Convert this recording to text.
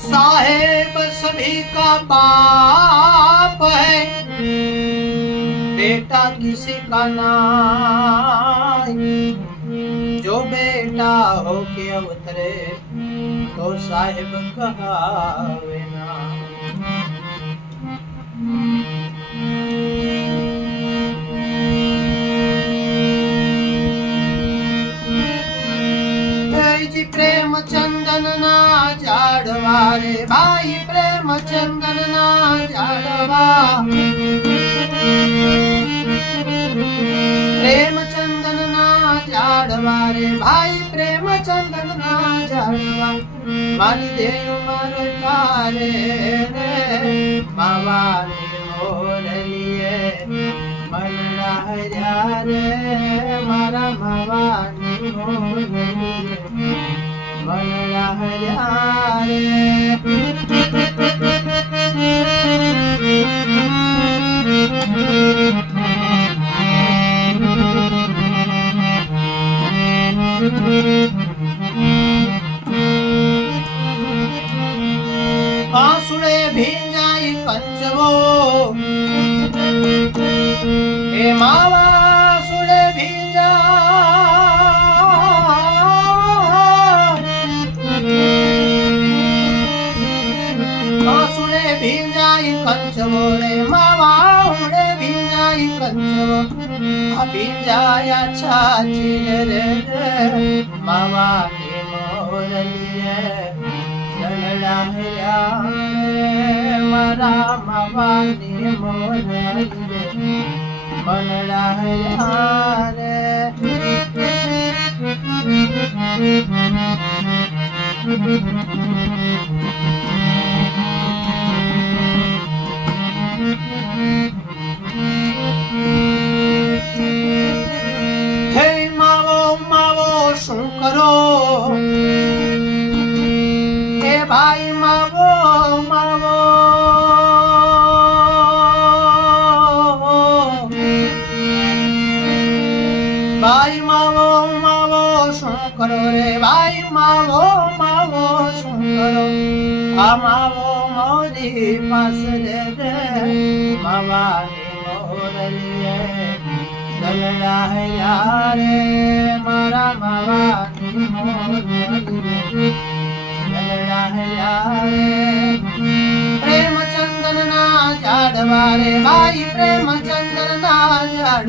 साहेब सभी का बाप है, बेटा किसी का नहीं। जो बेटा हो के अवतरे तो साहेब कहावे ना। जी प्रेम चंदन ना झाड़वा रे भाई, प्रेम चंदन ना झाड़वा। प्रेम चंदन ना झाड़वा रे भाई, प्रेम चंदन ना झाड़वा। मान दे उमर कारे रे बाबा ने मोर लिए मन राजा रे मारा बाबा ने मोर लिए मन राजा रे। बांसुरे भींजाई कंचवो हे मावा सुरे भींजा। बांसुरे भींजाई कंचवो रे मावा उड़े भींजाई कंचवो। भींजाया छाछी रे मावा ने मोर लिए मारा मावा ने मोर लिए मन राजा रे। हे मावो मावो शू करो हे भाई मावो मावो। भाई मावो मावो शू करो रे भाई मावो मावो शू करो। आ मावो मोरी पास रे मावा ने मोर लिए दलड़ा रे मारा मावा ने मोर लिए दलड़ा रे। प्रेम चंदन ना झाड़वा रे भाई, प्रेम चंदन ना झाड़।